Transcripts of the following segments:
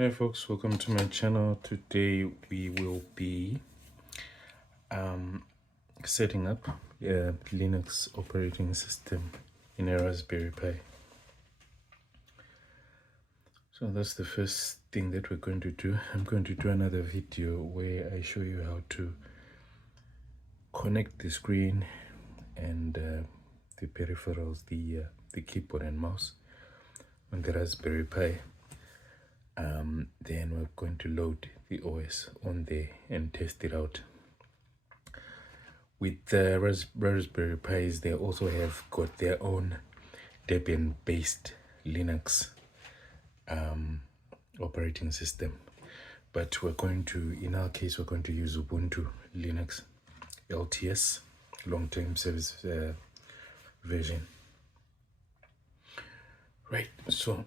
Hi folks, welcome to my channel. Today we will be setting up a Linux operating system in a Raspberry Pi. So that's the first thing that we're going to do. I'm going to do another video where I show you how to connect the screen and the peripherals, the keyboard and mouse on the Raspberry Pi. Then we're going to load the OS on there and test it out. With the Raspberry Pis, they also have got their own Debian-based Linux operating system. But we're going to, in our case, we're going to use Ubuntu Linux LTS, long-term service version. Right, so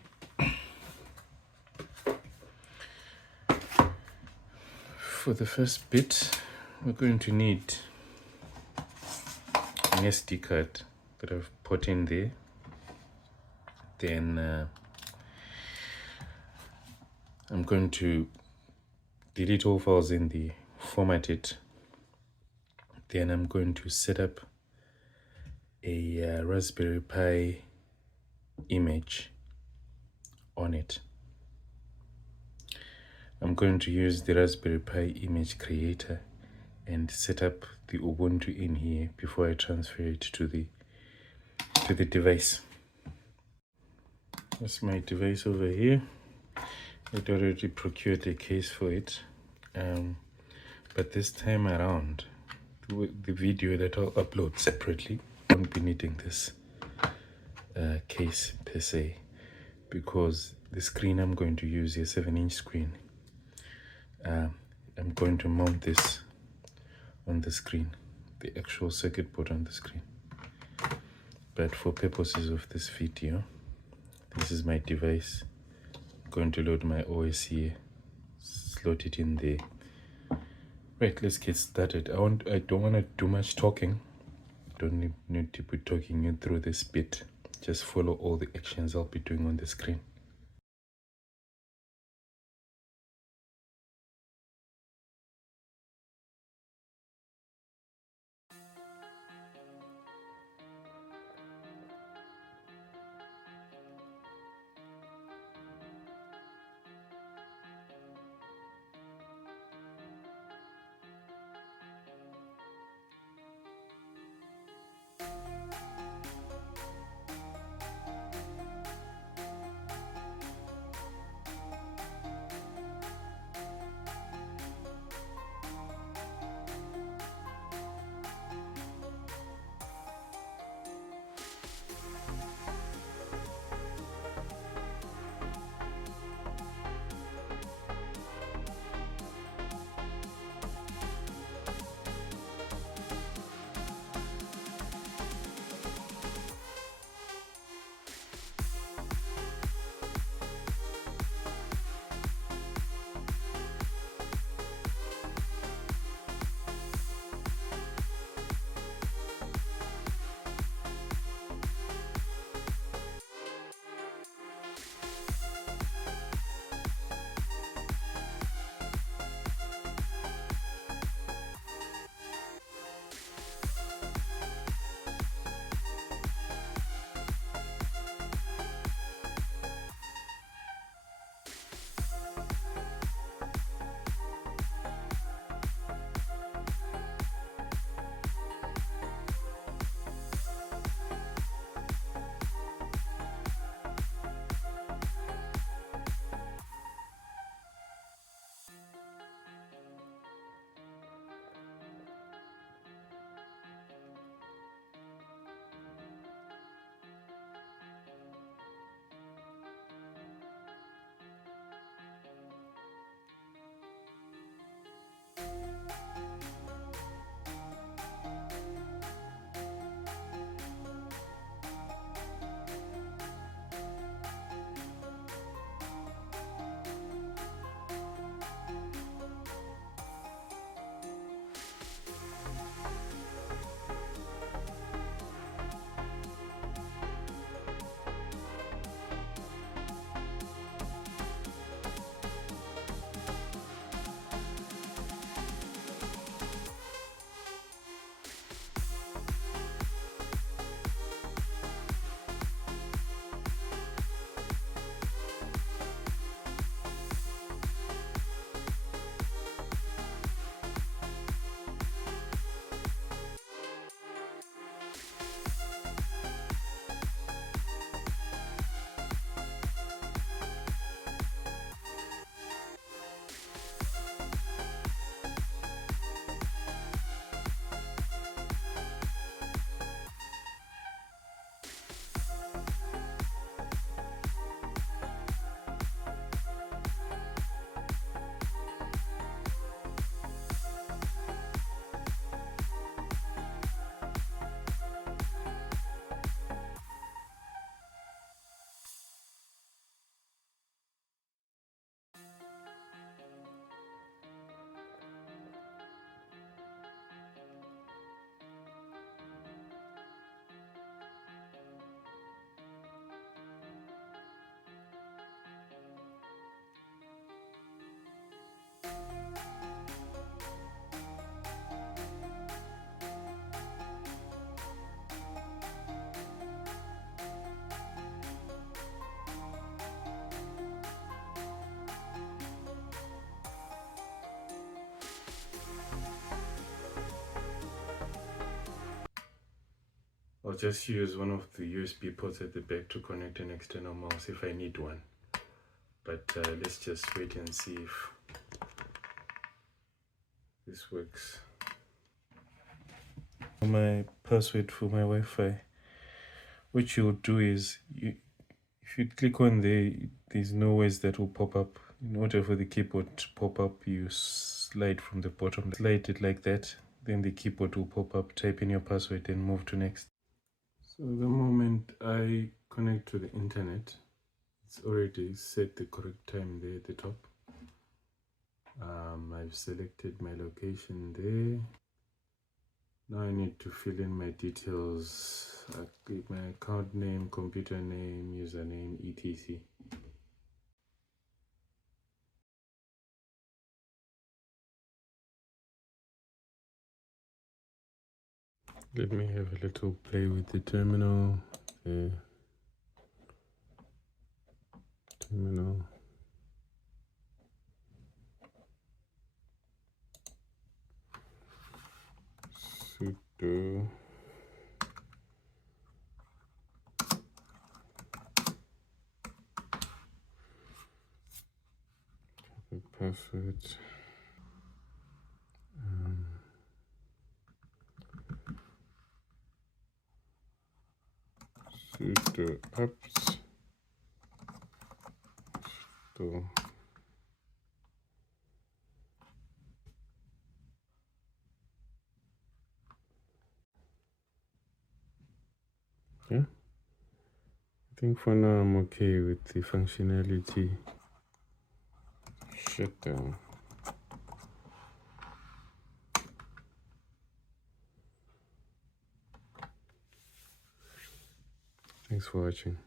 for the first bit, we're going to need an SD card that I've put in there. Then I'm going to delete all files in the format it. Then I'm going to set up a Raspberry Pi image on it. I'm going to use the Raspberry Pi image creator and set up the Ubuntu in here before I transfer it to the device. That's my device over here. I'd already procured a case for it, but this time around, the video that I'll upload separately won't be needing this case per se, because the screen I'm going to use is a 7-inch screen. I'm going to mount this on the screen, the actual circuit board on the screen. But for purposes of this video, this is my device. I'm going to load my OS here, slot it in there. Right, let's get started. I don't want to do much talking. Don't need to be talking you through this bit. Just follow all the actions I'll be doing on the screen. I'll just use one of the USB ports at the back to connect an external mouse if I need one. But let's just wait and see if this works. My password for my Wi-Fi. What you'll do is, if you click on there's no ways that will pop up. In order for the keyboard to pop up, you slide from the bottom, slide it like that, then the keyboard will pop up, type in your password and move to next. So the moment I connect to the internet, it's already set the correct time there at the top. I've selected my location there. Now I need to fill in my details, my account name, computer name, username, etc. Let me have a little play with the terminal. Terminal. Sudo. The password. Sudo apps. Sudo. Yeah, I think for now I'm okay with the functionality. Shut down. Thanks for watching.